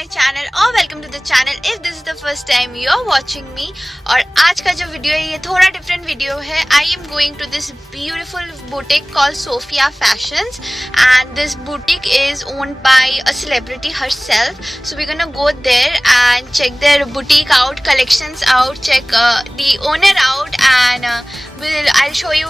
my channel or welcome to the channel if this is the first time you are watching me. और आज का जो video है ये थोड़ा डिफरेंट वीडियो है. I am going to this beautiful boutique called Sophia Fashions and this boutique is owned by a celebrity herself. So we're gonna go there and check their boutique out, collections out, check the owner out and I'll tell you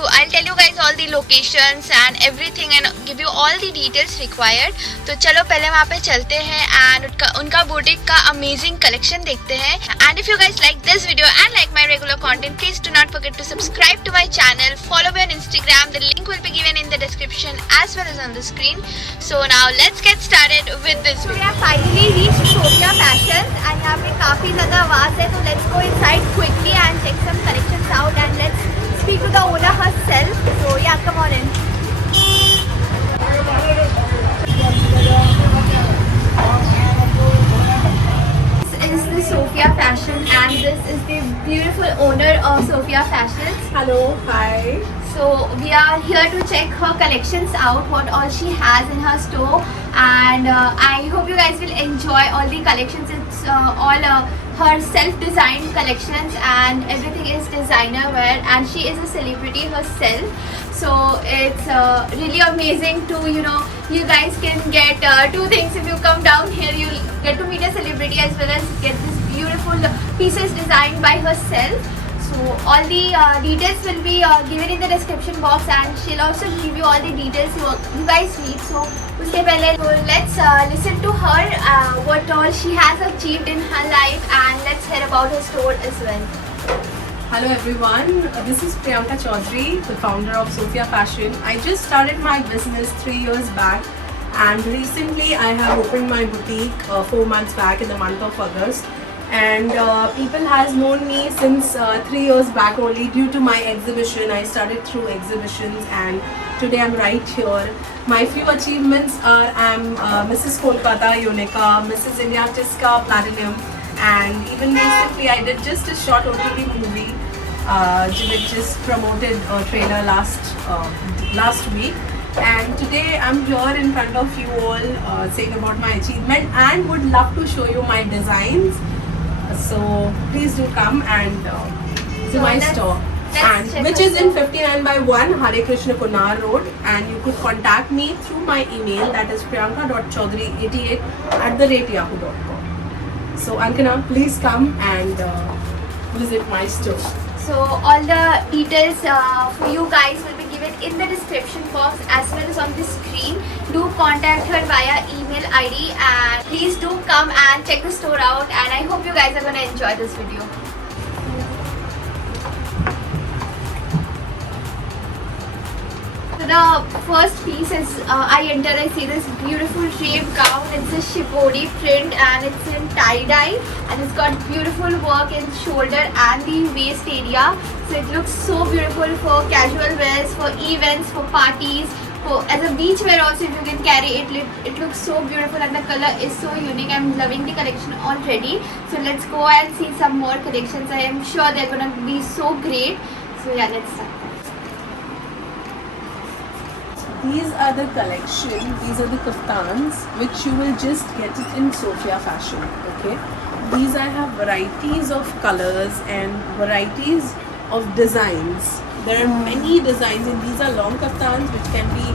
guys all the locations and everything and give you all the details required. तो चलो पहले वहाँ पे चलते हैं and उनका boutique का amazing collection देखते हैं. And if you guys like this video and like my regular content, please do not forget to subscribe to my channel, follow me on Instagram. The link will be given in the description as well as on the screen. So now let's get started with this video. We have finally reached Sophia Fashions and यहाँ पे काफी ज़्यादा आवाज़ है, तो let's go inside quickly and check some collections out and let's speak to the owner herself. So yeah, come on in. This is the Sophia Fashion and this is the beautiful owner of Sophia Fashions. Hello, hi. So we are here to check her collections out, what all she has in her store, and I hope you guys will enjoy all the collections. It's all her self-designed collections and everything is designer wear, and she is a celebrity herself. So it's really amazing to, you guys can get two things if you come down here. You'll get to meet a celebrity as well as get this beautiful pieces designed by herself. So all the details will be given in the description box and she'll also give you all the details you guys need. So uske pehle, let's listen to her what all she has achieved in her life and let's hear about her store as well. Hello everyone, this is Priyanka Chaudhary, the founder of Sophia Fashion. I just started my business 3 years back and recently I have opened my boutique 4 months back in the month of August. And people has known me since 3 years back only due to my exhibition. I started through exhibitions and today I'm right here. My few achievements are I'm Mrs. Kolkata Unica, Mrs. India Tisca Platinum, and even recently I did just a short OTT movie which just promoted a trailer last week. And today I'm here in front of you all saying about my achievement and would love to show you my designs. So please do come and to my store, and which is in 59/1 Hare Krishna Kunar Road, and you could contact me through my email, that is priyanka.chaudhary88@yahoo.com. So Ankana, please come and visit my store. So all the details for you guys will be given in the description box as well as on the screen. Do contact her via email ID and please do come and check the store out, and I hope you guys are going to enjoy this video. So the first piece is I enter, I see this beautiful draped gown. It's a shibori print and it's in tie-dye and it's got beautiful work in shoulder and the waist area. So it looks so beautiful for casual wears, for events, for parties, as a beach wear also if you can carry it. It looks so beautiful and the color is so unique. I'm loving the collection already. So let's go and see some more collections. I am sure they're gonna be so great. So yeah, let's start. These are the collection, these are the kaftans which you will just get it in Sophia Fashion, okay? These I have varieties of colors and varieties of designs. There are many designs and these are long kaftans which can be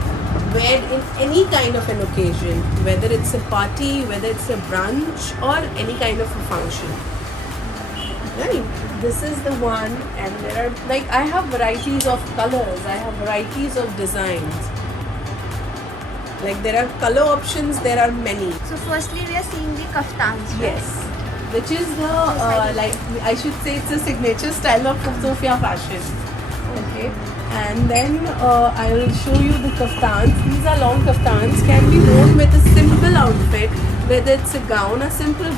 worn in any kind of an occasion, whether it's a party, whether it's a brunch or any kind of a function. Right, this is the one, and there are I have varieties of colors, I have varieties of designs. There are color options, there are many. So firstly we are seeing the kaftans. Yes, which is the I should say it's a signature style of Sophia Fashion. Okay, and then I will show you the kaftans. These are long kaftans, can be worn with a simple outfit, whether it's a gown, a simple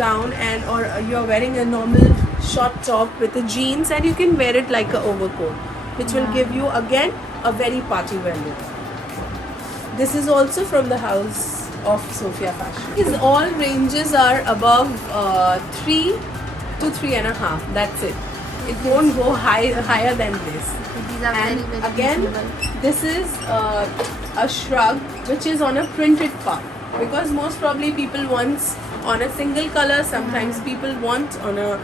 gown, and or you are wearing a normal short top with a jeans, and you can wear it like a overcoat, which will give you again a very party wear look. This is also from the house of Sophia Fashion. These all ranges are above 3 to 3.5. That's it. It won't go higher than this. These are And very again, reasonable. this is a shrug which is on a printed part. because most probably people want on a single color, sometimes people want on a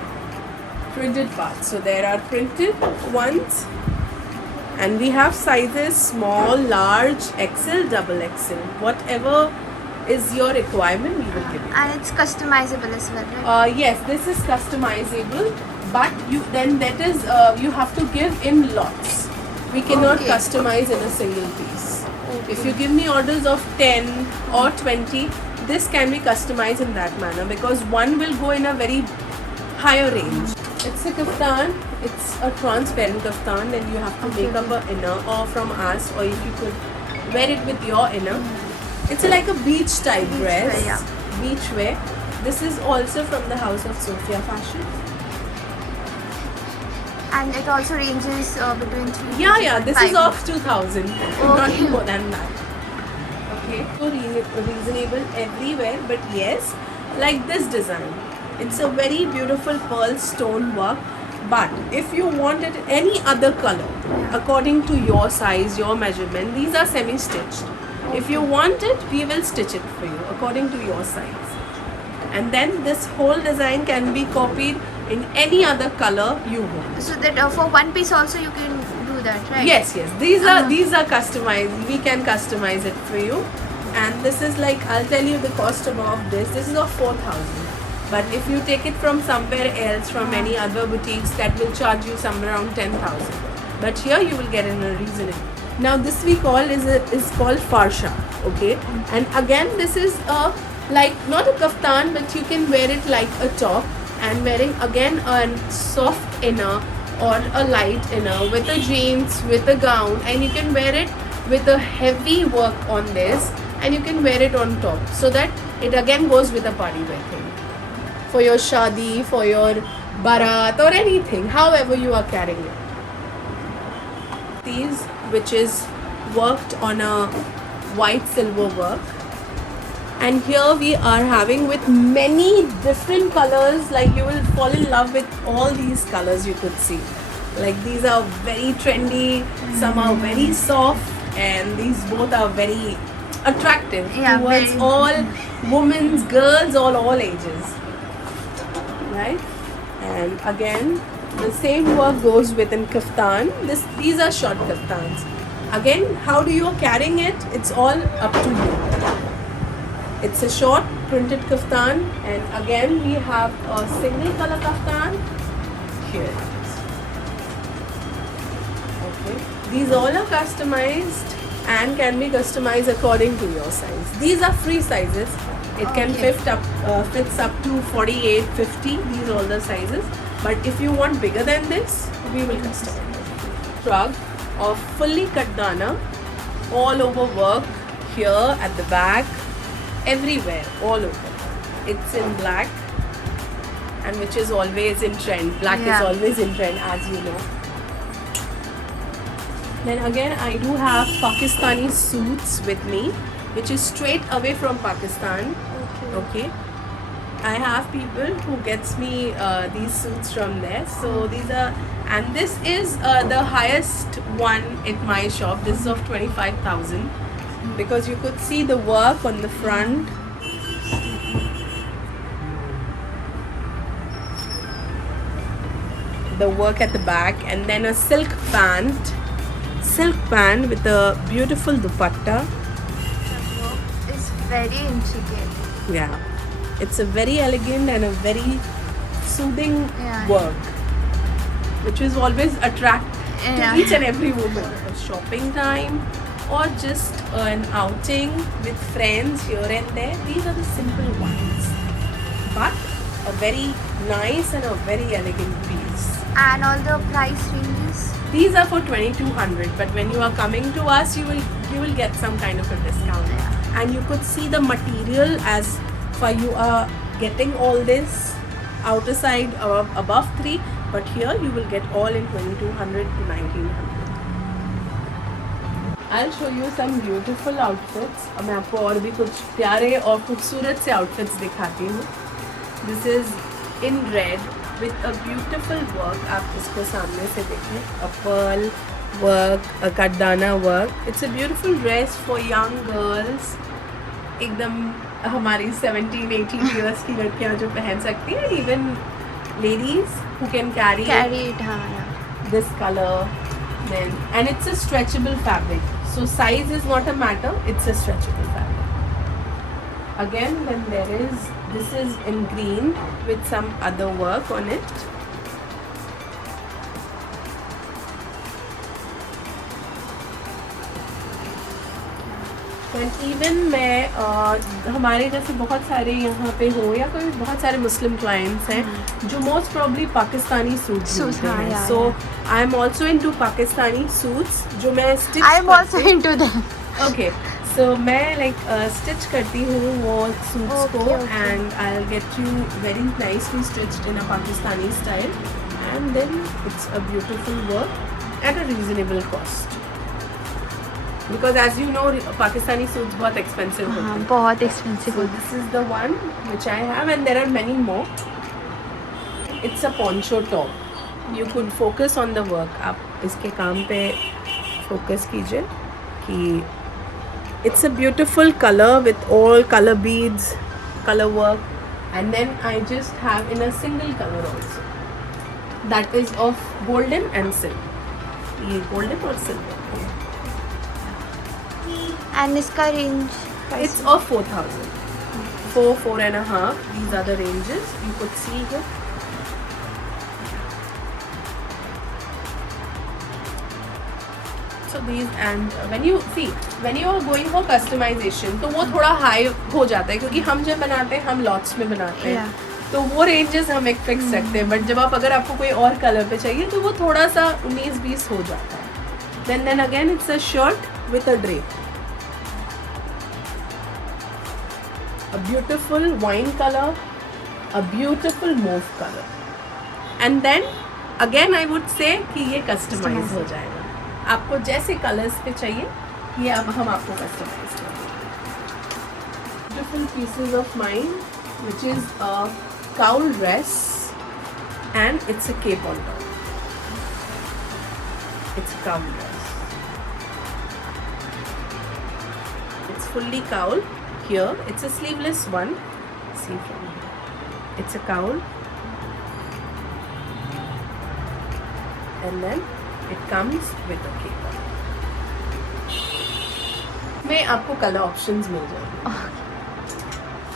printed part. So there are printed ones, and we have sizes small, large, XL, double XL, whatever is your requirement, we will give you. And it's customizable as well, right? Yes, this is customizable, but that is you have to give in lots. We cannot Okay. customize in a single piece. If you give me orders of 10 or 20, this can be customized in that manner, because one will go in a very higher range. It's a kaftan. It's a transparent kaftan, and you have to make up a inner, or from us, or if you could wear it with your inner. It's like a beach type Beach dress. wear, yeah. Beach wear. This is also from the house of Sophia Fashion. And it also ranges between 3 Yeah, this is 5. of 2000. Not Okay. more than that. Okay. So reasonable everywhere, but yes, like this design. It's a very beautiful pearl stone work. But if you want it any other color, according to your size, your measurement, these are semi-stitched. If you want it, we will stitch it for you according to your size. And then this whole design can be copied in any other color you want. So that for one piece also you can do that, right? Yes. These are customized. We can customize it for you. And this is like, I'll tell you the cost of this. This is of 4,000. But if you take it from somewhere else, from any other boutiques, that will charge you somewhere around 10,000. But here you will get in a reasonable. Now this we call is called farsha. Okay. And again, this is like not a kaftan, but you can wear it like a top, and wearing again a soft inner or a light inner with a jeans, with a gown, and you can wear it with a heavy work on this, and you can wear it on top, so that it again goes with a party wear thing for your shadi, for your barat, or anything, however you are carrying it. These, which is worked on a white silver work. And here we are having with many different colors, like you will fall in love with all these colors you could see. Like these are very trendy, some are very soft, and these both are very attractive towards very. all women, girls, all ages. Right? And again, the same work goes within kaftan. These are short kaftans. Again, how do you are carrying it? It's all up to you. It's a short printed kaftan, and again we have a single color kaftan. Here it is. Okay. These all are customized and can be customized according to your size. These are free sizes. It can fits up to 48, 50. These are all the sizes. But if you want bigger than this, we will customize. Shrug of fully cut dana, all over work here at the back. Everywhere, all over. It's in black, and which is always in trend. Black is always in trend, as you know. Then again, I do have Pakistani suits with me, which is straight away from Pakistan. Okay. I have people who gets me these suits from there. So these are, and this is the highest one at my shop. This is of 25,000. Because you could see the work on the front. The work at the back, and then a silk pant with a beautiful dupatta. The work is very intricate. Yeah, it's a very elegant and a very soothing work, which is always attract to each and every woman. For shopping time, or just an outing with friends here and there, these are the simple ones, but a very nice and a very elegant piece. And all the price ranges? These are for 2200, but when you are coming to us, you will get some kind of a discount. And you could see the material, as for you are getting all this outer side above 3, but here you will get all in 2200 to 1900. I'll show you some beautiful outfits. अब मैं आपको और भी कुछ प्यारे और खूबसूरत से outfits दिखाती हूँ. This is in red with a beautiful work. आप इसको सामने से देखें. A pearl work, a kardana work. It's a beautiful dress for young girls एकदम हमारी 17-18 इयर्स की लड़कियां जो पहन सकती हैं, even ladies who can carry it, हाँ यार. this color. Then and it's a stretchable fabric, so size is not a matter, it's a stretchable fabric. Again, then there is, this is in green with some other work on it. And even मैं हमारे जैसे बहुत सारे यहाँ पे हो या कोई बहुत सारे मुस्लिम क्लाइंट्स हैं जो most probably Pakistani suits Suits, हाँ, yeah, so I am also into Pakistani suits जो मैं stitch I am also into them. Okay so मैं लाइक स्टिच करती हूँ वो सूट्स को, Okay. And I will get you very nicely stitched in a Pakistani style, and then it's a beautiful work at a reasonable cost, because as you know Pakistani suits बहुत expensive होते हाँ, हैं. बहुत expensive. So this is the one which I have, and there are many more. It's a poncho top. You could focus on the work. आप इसके काम पे focus कीजिए कि it's a beautiful color with all color beads, color work, and then I just have in a single color also. That is of golden and silver. ये golden और silver. And इसका range price? It's of 4,000. 4.5. These are the ranges you could see here. So these, and when you see, when you are going for customization, तो वो थोड़ा high हो जाता है क्योंकि हम जब बनाते हैं हम lots में बनाते हैं. Yeah. तो वो ranges हम एक fix रखते हैं, but जब आप अगर आपको कोई और color पे चाहिए तो वो थोड़ा सा 19-20 हो जाता है. Then again it's a shirt with a drape. A beautiful wine color, a beautiful mauve color, and then again I would say कि ये customize हो जाएगा. आपको जैसे कलर्स पे चाहिए ये अब हम आपको कस्टमाइज करेंगे. Beautiful pieces of mine, which is a cowl dress and it's a cape on top. It's a cowl dress. It's fully cowl. Here it's a sleeveless one. See from here. It's a cowl, and then it comes with a cape. में आपको colour options मिल जाएंगे.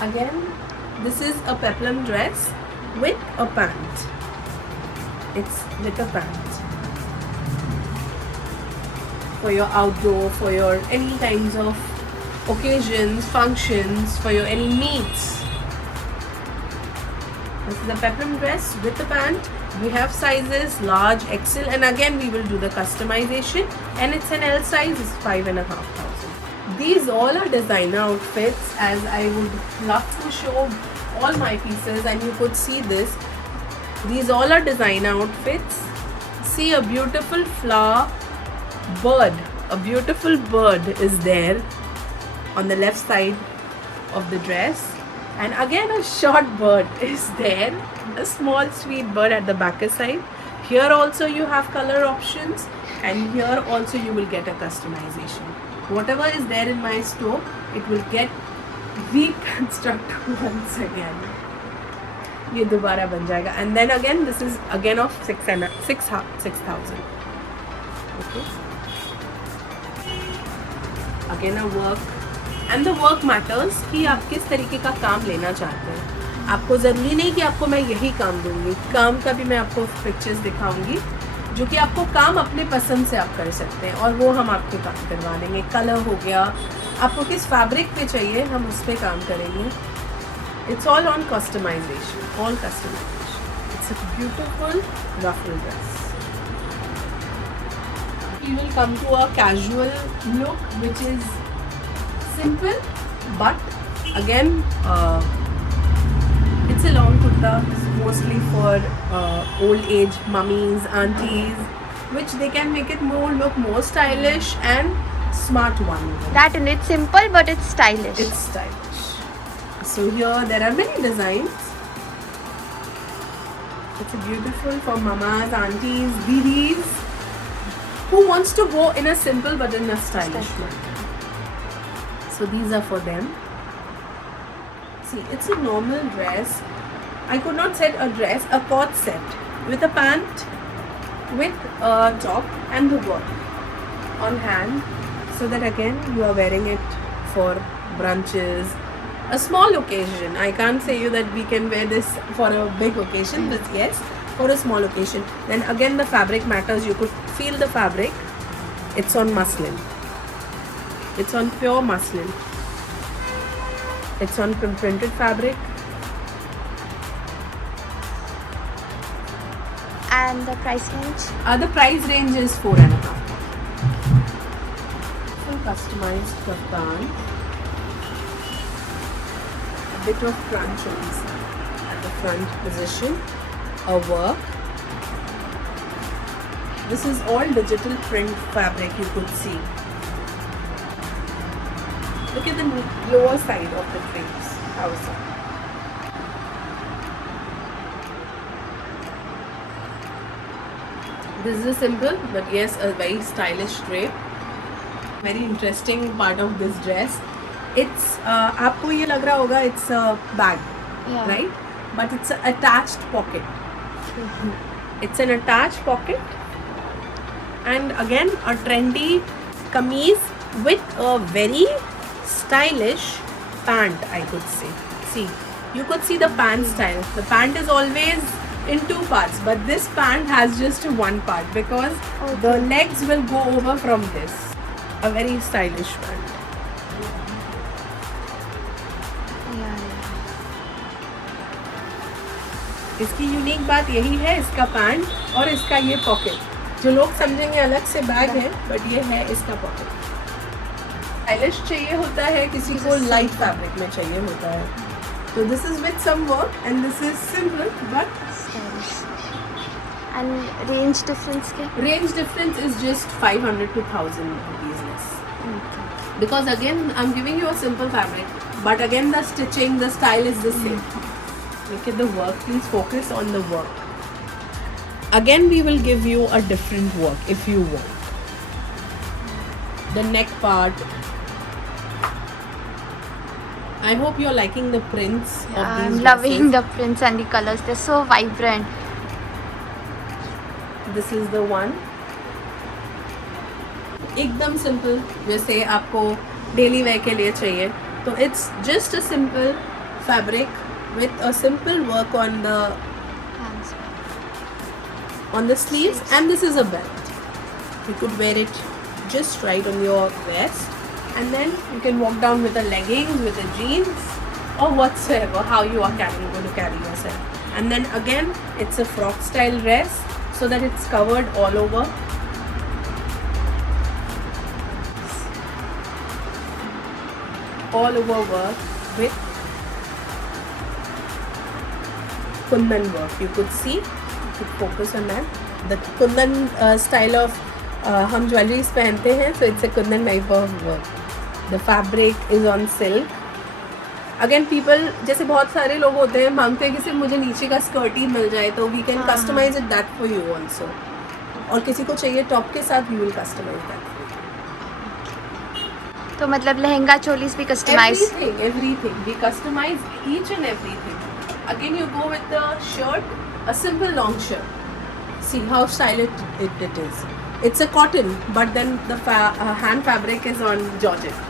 Again, this is a peplum dress with a pant. It's with a pant for your outdoor, for your any kinds of occasions, functions, for your any meets. This is a peplum dress with a pant. We have sizes large, XL, and again we will do the customization, and it's an L size, is 5,500. These all are designer outfits, as I would love to show all my pieces, and you could see this. These all are designer outfits. See, a beautiful flower bird, a beautiful bird is there on the left side of the dress, and again a short bird is there, a small sweet bird at the back side. Here also you have color options, and here also you will get a customization. Whatever is there in my store, it will get reconstructed once again. ये दोबारा बन जाएगा, and then again this is again of 6,000. Okay. Again a work, and the work matters कि आप किस तरीके का काम लेना चाहते हैं. आपको ज़रूरी नहीं कि आपको मैं यही काम दूंगी. काम का भी मैं आपको पिक्चर्स दिखाऊंगी जो कि आपको काम अपने पसंद से आप कर सकते हैं, और वो हम आपके काम करवा देंगे. कलर हो गया, आपको किस फैब्रिक पे चाहिए हम उस पर काम करेंगे. It's all on customization, all customization. It's a beautiful ruffle dress. We will come to a casual look, which is simple, but again, it's a long kurta, mostly for old age mummies, aunties, which they can make it look more stylish and smart one. That and it's simple but it's stylish. It's stylish. So here there are many designs. It's a beautiful for mamas, aunties, didis who wants to go in a simple but in a stylish way. So these are for them. See, it's a normal dress. I could not set a dress, a cord set with a pant, with a top and the work on hand, so that again you are wearing it for brunches, a small occasion. I can't say you that we can wear this for a big occasion, but yes, for a small occasion. Then again the fabric matters. You could feel the fabric. It's on muslin. It's on pure muslin. It's on printed fabric. And the price range? The price range is 4.5. Full customized kaftan. A bit of crunch at the front position. A work. This is all digital print fabric, you could see. Look at the lower side of the drapes. How's it? This is a simple but yes, a very stylish drape. Very interesting part of this dress. It's आपको ये लग रहा होगा it's a bag, Yeah. right? But it's an attached pocket. It's an attached pocket, and again a trendy kameez with a very stylish pant, I could say. See, you could see the pant style. The pant is always in two parts, but this pant has just one part because the legs will go over from this. A very stylish pant. इसकी unique बात यही है, इसका pant और इसका ये pocket. जो लोग समझेंगे अलग से बैग है, बट ये है इसका पॉकेट. स्टाइलिश चाहिए होता है, किसी को लाइट फैब्रिक में चाहिए होता है. तो this is with some work and this is simple but And range difference के? range difference is just 500 to 1000 rupees less. Because again I'm giving you a simple fabric, but again the stitching, the style is the same. Look at the work, please focus on the work. Again we will give you a different work if you want. The neck part. I hope you're liking the prints of these I'm dresses. loving the prints and the colors. They're so vibrant. This is the one. एकदम simple, जैसे आपको daily wear के लिए चाहिए. तो it's just a simple fabric with a simple work on the sleeves, and this is a belt. You could wear it just right on your vest, and then you can walk down with the leggings, with the jeans, or whatsoever, how you are going to carry yourself. And then again, it's a frock style dress, so that it's covered all over. All over work with kundan work. You could see, you could focus on that. The kundan style of हम jewelleries पहनते हैं, so it's a kundan type of work. The fabric is on silk. Again people, जैसे बहुत सारे लोग होते हैं मांगते हैं कि सिर्फ मुझे नीचे का स्कर्ट ही मिल जाए, तो we can customize it that for you also. और किसी को चाहिए टॉप के साथ, we will customize that. तो मतलब लहंगा चोलीस भी customise? Everything. We customize each and everything. Again you go with the shirt, a simple long shirt. See how stylish it is. It's a cotton, but then the hand fabric is on georgette.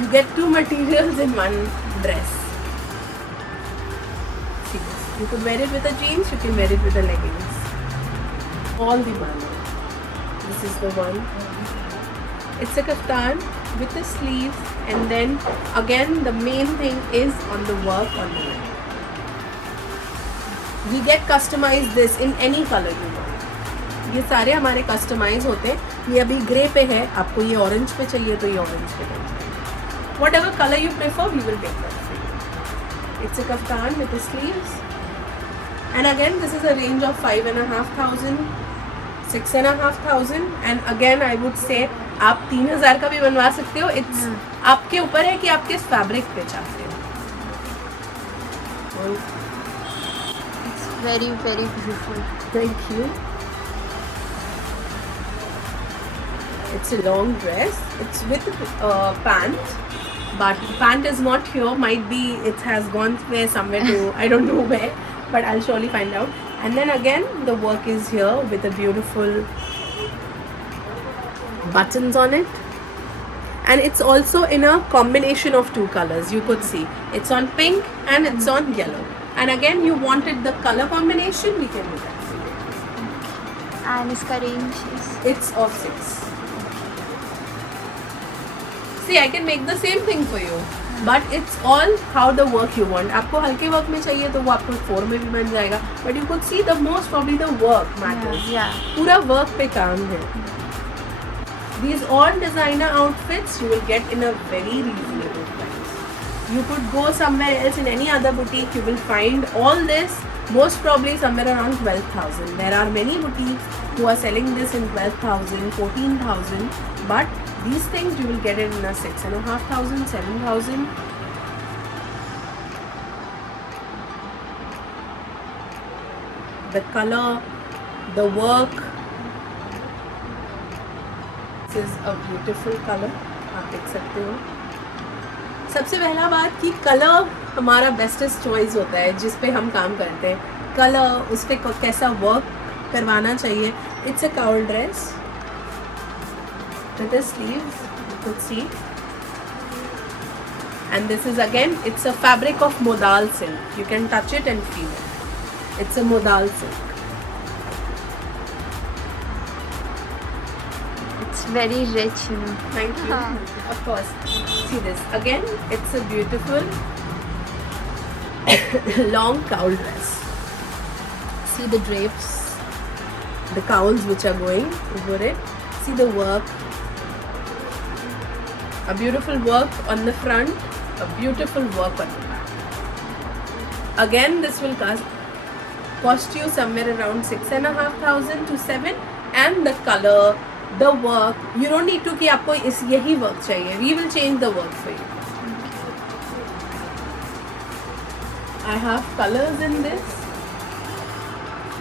You get two materials in one dress. See this. You could wear it with the jeans, you can wear it with the leggings. All the money. This is the one. It's a kaftan with the sleeves, and then again the main thing is on the work on the neck. We get customized this in any color you want. ये सारे हमारे customise होते हैं. ये अभी grey पे है, आपको ये ऑरेंज पे चाहिए तो ये ऑरेंज पे चाहिए. Whatever color you prefer, we will take that for you. It's a kaftan with the sleeves. And again, this is a range of 5,500, 6,500. And again, I would say आप 3,000 का भी बनवा सकते हो. It's आपके ऊपर है कि आप किस फैब्रिक पे चाहते हो. Very very beautiful. Thank you. It's a long dress. It's with pants, but pant is not here. Might be it has gone somewhere to I don't know where, but I'll surely find out. And then again the work is here with the beautiful buttons on it, and it's also in a combination of two colors. You could see it's on pink and it's on yellow, and again you wanted the color combination, we can do that. And इसका range is It's of 6. See, I can make the same thing for you, but it's all how the work you want. आपको हल्के work में चाहिए तो वो आपको 4 में भी बन जाएगा, but you could see the most probably the work matters. yeah. पूरा वर्क पे काम है. These all designer outfits you will get in a very reasonable price. You could go somewhere else in any other boutique, you will find all this most probably somewhere around 12,000. There are many boutiques who are selling this in 12,000, 14,000, but these things you will get it in a 6,500, 7,000. The color, the work. This is a beautiful color. आप देख सकते हो. सबसे पहला बात कि colour हमारा bestest choice होता है जिस पे हम काम करते हैं. कलर, उस पर कैसा वर्क करवाना चाहिए. It's a cowl dress with the sleeves, you could see, and this is again, it's a fabric of modal silk. You can touch it and feel it. It's a modal silk. it's very rich, you know. Thank you. Of course. See this again, it's a beautiful long cowl dress. See the drapes, the cowls which are going over it. See the work. A beautiful work on the front, a beautiful work on the back. Again, this will cost you somewhere around 6,500 to 7. And the color, the work, you don't need to कि आपको इस यही work चाहिए. We will change the work for you. I have colors in this.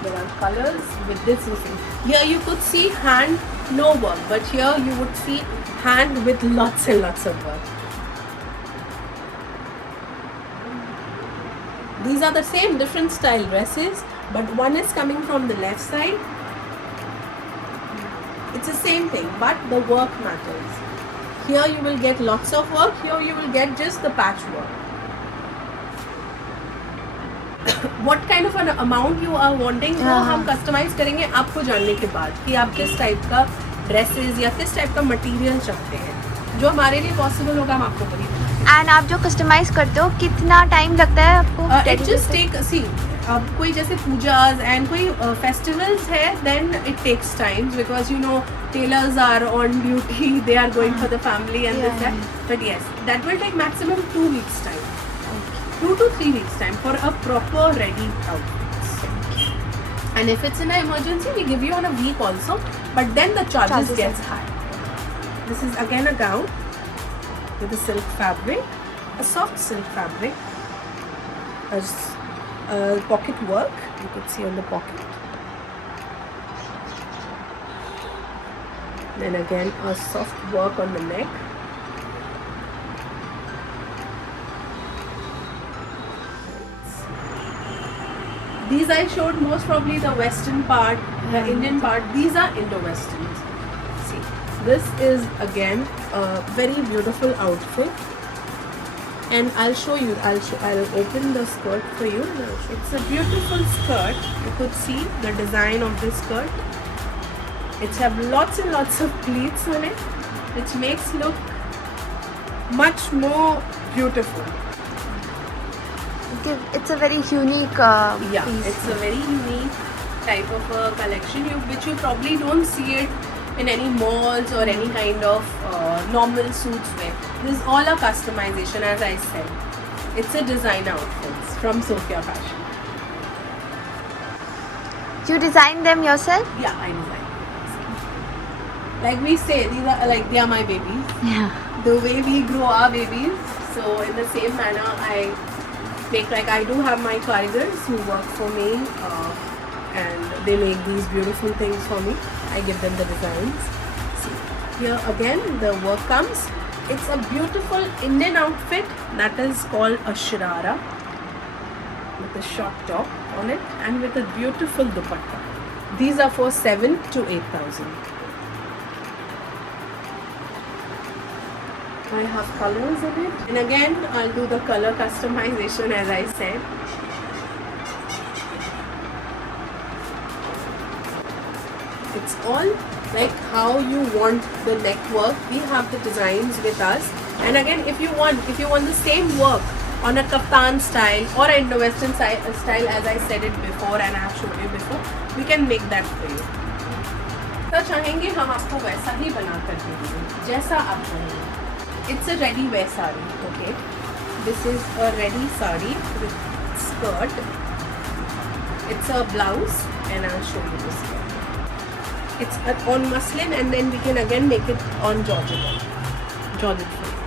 There are colors with this. Here you could see hand, no work, but here you would see hand with lots and lots of work. These are the same different style dresses, but one is coming from the left side. It's the same thing, but the work matters. Here you will get lots of work, here you will get just the patchwork. What kind of an amount you are wanting, वो हम customize करेंगे आपको जानने के बाद कि आप किस टाइप का ड्रेसेस या किस टाइप का मटेरियल चाहते हैं. जो हमारे लिए पॉसिबल होगा हम आपको वही बताएंगे. एंड आप जो कस्टमाइज करते हो कितना टाइम लगता है आपको? इट जस्ट टेक सी अब कोई जैसे पूजाज एंड कोई फेस्टिवल्स है then it takes time because you know tailors are on duty, they are going for the family and this that, but yes that will take maximum 2 weeks time, 2 to 3 weeks time for a proper ready outfit. And if it's in an emergency, we give you on a week also, but then the charges gets high. This is again a gown with a silk fabric, a soft silk fabric, a pocket work. You could see on the pocket. Then again a soft work on the neck. These I showed most probably the western part, the Indian part. These are Indo-Westerns. See, this is again a very beautiful outfit, and I'll show you. I'll open the skirt for you. It's a beautiful skirt. You could see the design of this skirt. It's have lots and lots of pleats on it, which makes look much more beautiful. It's a very unique Yeah, piece. it's a very unique type of a collection which you probably don't see it in any malls or any kind of normal suits wear. This is all a customization, as I said. It's a designer outfits from Sophia Fashion. You design them yourself? Yeah, I design them. Like we say, these are like they are my babies. Yeah. The way we grow our babies, so in the same manner I make, like I do have my carigans who work for me and they make these beautiful things for me. I give them the designs. See, here again the work comes It's a beautiful Indian outfit that is called a sharara, with a short top on it and with a beautiful dupatta. These are for 7 to 8,000. I have colors in it, and again I'll do the color customization as I said. It's all like how you want the neck work. We have the designs with us, and again if you want the same work on a kaftan style or an Indo-Western style as I said it before and I have shown you before, we can make that for you. तो चाहेंगे हम आपको वैसा ही बना कर देंगे जैसा आप चाहेंगे. It's a ready wear sari. Okay, this is a ready sari with skirt. It's a blouse, and I'll show you the skirt. It's on muslin, and then we can again make it on georgette.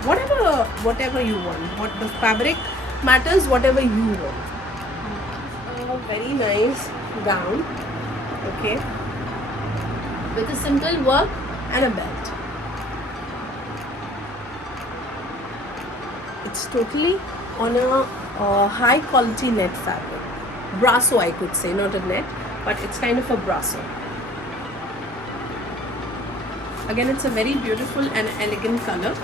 Whatever you want. What the fabric matters, whatever you want. A very nice gown. Okay, with a simple work and a belt. It's totally on a high quality net fabric. Brasso, I could say, not a net, but it's kind of a brasso. Again, it's a very beautiful and elegant color.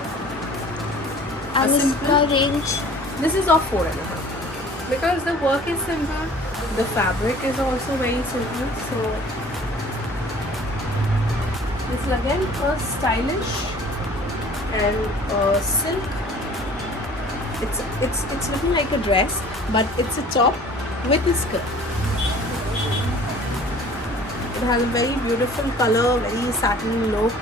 And इसका range? This is of 4.5. Because the work is simple, the fabric is also very simple. So this is again a stylish and silk. It's looking like a dress, but it's a top with a skirt. It has a very beautiful color, very satin look.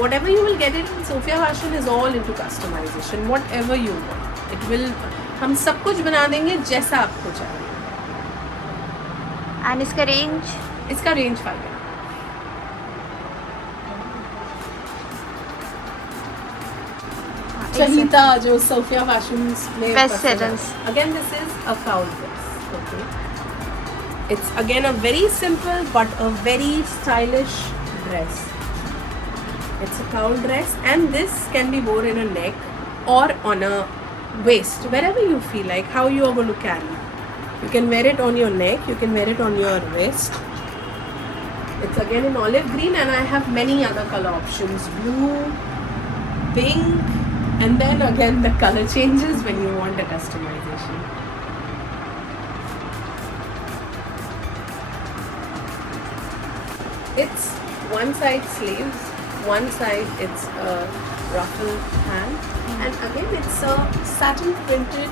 Whatever you will get it in Sophia Fashion is all into customization. Whatever you want, it will. हम सब कुछ बना देंगे जैसा आपको चाहिए. And इसका range? इसका range 5 है. Chahita, जो Sophia Fashions में Best sellers. Again, this is a cowl dress. Okay. It's again a very simple but a very stylish dress. It's a cowl dress, and this can be worn in a neck or on a waist, wherever you feel like, how you are going to carry. You can wear it on your neck, you can wear it on your wrist. It's again in olive green, and I have many other color options: blue, pink, and then again the color changes when you want a customization. It's one side sleeves, one side it's a ruffle hand, and again it's a satin printed,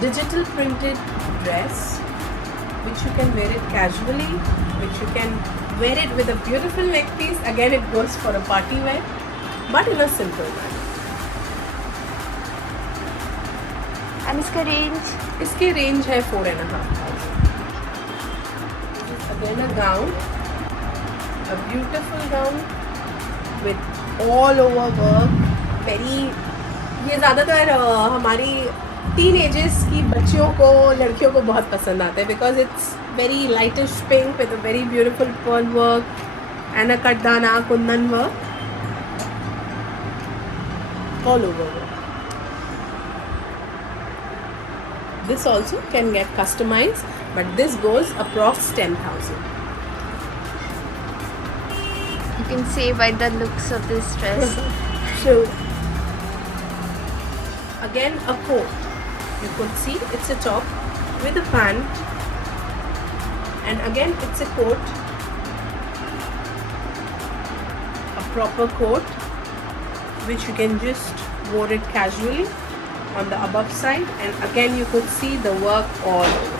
digital printed dress which you can wear it casually, which you can wear it with a beautiful neck piece. Again, it goes for a party wear, but in a simple manner. And इसका range? इसकी range है 4,500. Again a gown, a beautiful gown with all over work. Very, ये ज़्यादातर हमारी teenagers की बच्चियों को, लड़कियों को बहुत पसंद आता है, because it's very lightish pink with a very beautiful pearl work and a kaddana kundan work all over work. This also can get customized, but this goes approx 10,000. You can see by the looks of this dress. So again a coat. You could see it's a top with a pant, and again it's a coat, a proper coat which you can just wear it casually on the above side, and again you could see the work all over.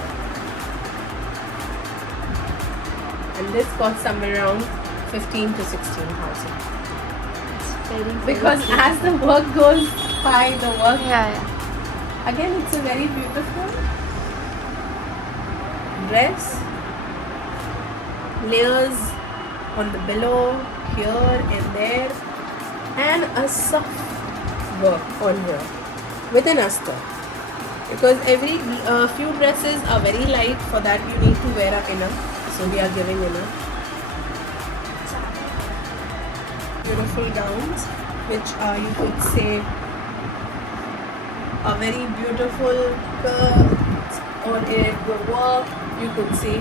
And this costs somewhere around 15 to 16,000. Because as the work goes by, the work again it's a very beautiful dress, layers on the below, here and there, and a soft work on here with an astar, because every few dresses are very light. For that you need to wear a inner, so we are giving inner. beautiful gowns, which you could say a very beautiful curves on it, the work, you could see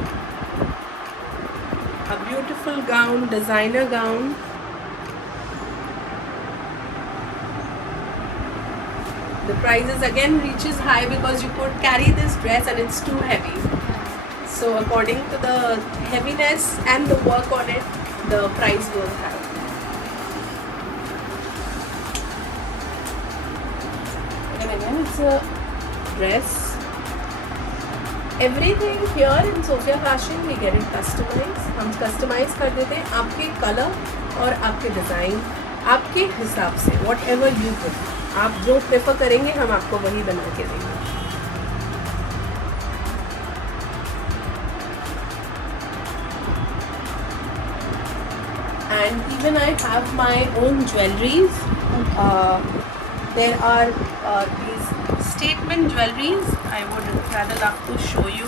a beautiful gown, designer gown. The prices again reaches high because you could carry this dress and it's too heavy. So according to the heaviness and the work on it, the price goes high. And again, it's a dress. Everything here in Sophia Fashion we get it customized. हम customize कर देते हैं आपके color और आपके design, आपके हिसाब से. Whatever you could. आप जो प्रेफर करेंगे हम आपको वही बना के देंगे. And even I have my own jewelries. There are these statement jewelries. I would rather love to show you.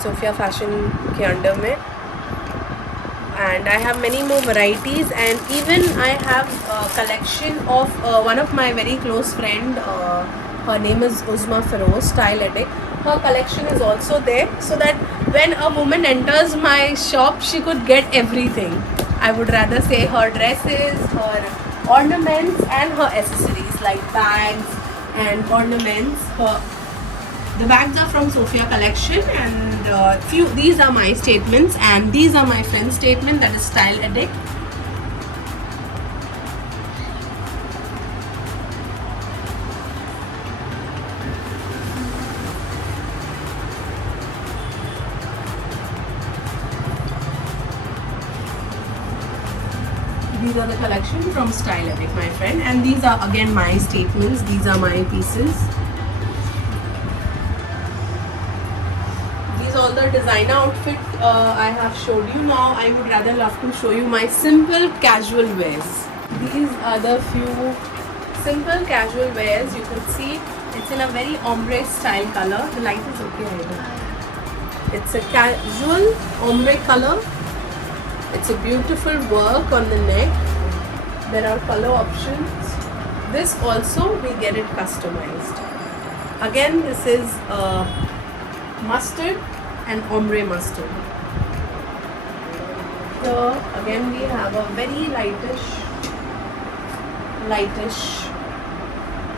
Sophia Fashion के अंडर में. And I have many more varieties, and even I have a collection of one of my very close friend. Her name is Uzma Feroz, Style Addict. Her collection is also there, so that when a woman enters my shop, she could get everything. I would rather say her dresses, her ornaments, and her accessories like bags and ornaments. The bags are from Sophia collection, and these are my statements, and these are my friend's statement, that is Style Addict. These are the collection from Style Addict, my friend, and these are again my statements. These are my pieces. All the designer outfit I have showed you. Now I would rather love to show you my simple casual wears. These are the few simple casual wears. You can see it's in a very ombre style color. The light is okay right now. It's a casual ombre color. It's a beautiful work on the neck. There are color options. This also we get it customized. Again, this is mustard and ombre mustard. So again we have a very lightish,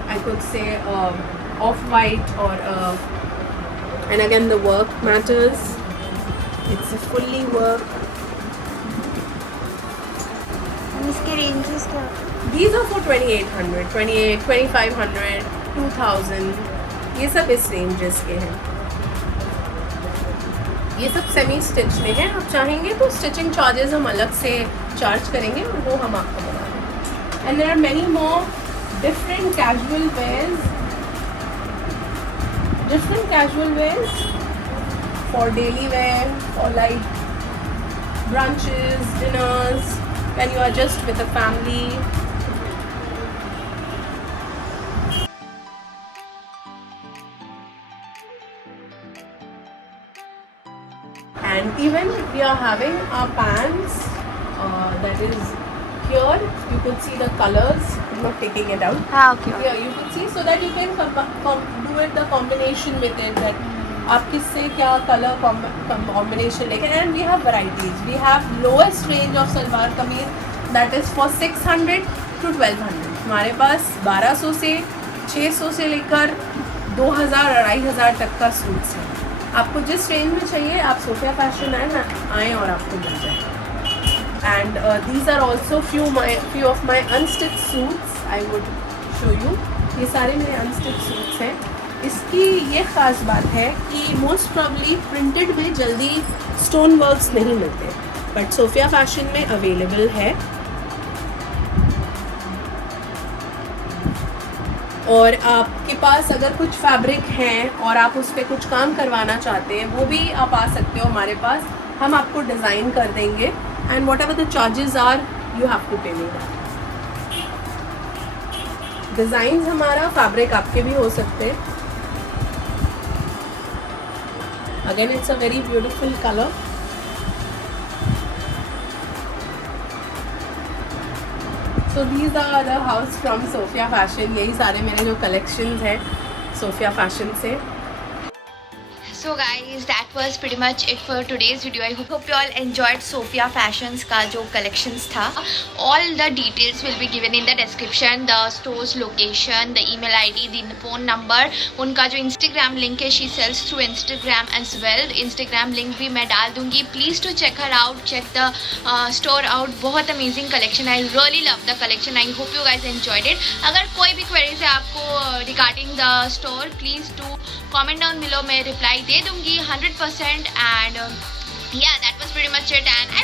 I could say off-white, or and again the work matters. It's a fully work. इसके ranges क्या? These are for 2800, 28, 2500, 2000. ये सब इस ranges के हैं. ये सब semi stitch में है. आप चाहेंगे तो स्टिचिंग चार्जेस हम अलग से चार्ज करेंगे और वो हम आपको बता देंगे. And there are many more different casual wears for daily wear, for like brunches, dinners, when you are just with a family. And even we are having our pants that is here. You could see the colors. I'm not taking it out. हाँ okay. Here you could see, so that you can do it the combination with it. That आप किससे क्या color combination लेके. And we have varieties. We have lowest range of salwar kameez that is for 600 to 1200. हमारे पास 1200 से 600 से लेकर 2000 2500 तक का सूट्स है. आपको जिस रेंज में चाहिए आप सोफिया फैशन आएँ और आपको मिल जाए. And these are also few of my unstitched suits. I would show you. ये सारे मेरे unstitched suits हैं. इसकी ये ख़ास बात है कि मोस्ट प्रॉब्ली प्रिंटेड में जल्दी स्टोन वर्क्स नहीं मिलते, बट सोफिया फैशन में अवेलेबल है. और आपके पास अगर कुछ फैब्रिक हैं और आप उस पर कुछ काम करवाना चाहते हैं, वो भी आप आ सकते हो हमारे पास. हम आपको डिज़ाइन कर देंगे, and whatever the charges are you have to pay me that. Design हमारा, फैब्रिक आपके भी हो सकते हैं. Again it's a very beautiful colour. So these are the house from Sophia fashion. यही सारे मेरे जो कलेक्शंस हैं सोफिया फैशन से. So guys, that was pretty much it for today's video. I hope you all enjoyed Sophia Fashions का जो collections था. All the details will be given in the description. The store's location, the email ID, the phone number. उनका जो Instagram link है, she sells through Instagram as well. Instagram link भी मैं डाल दूँगी. Please to check her out. Check the store out. बहुत amazing collection. I really love the collection. I hope you guys enjoyed it. अगर कोई भी queries है आपको regarding the store, please do comment down below. मैं reply दे दूंगी 100%. And yeah, that was pretty much it. And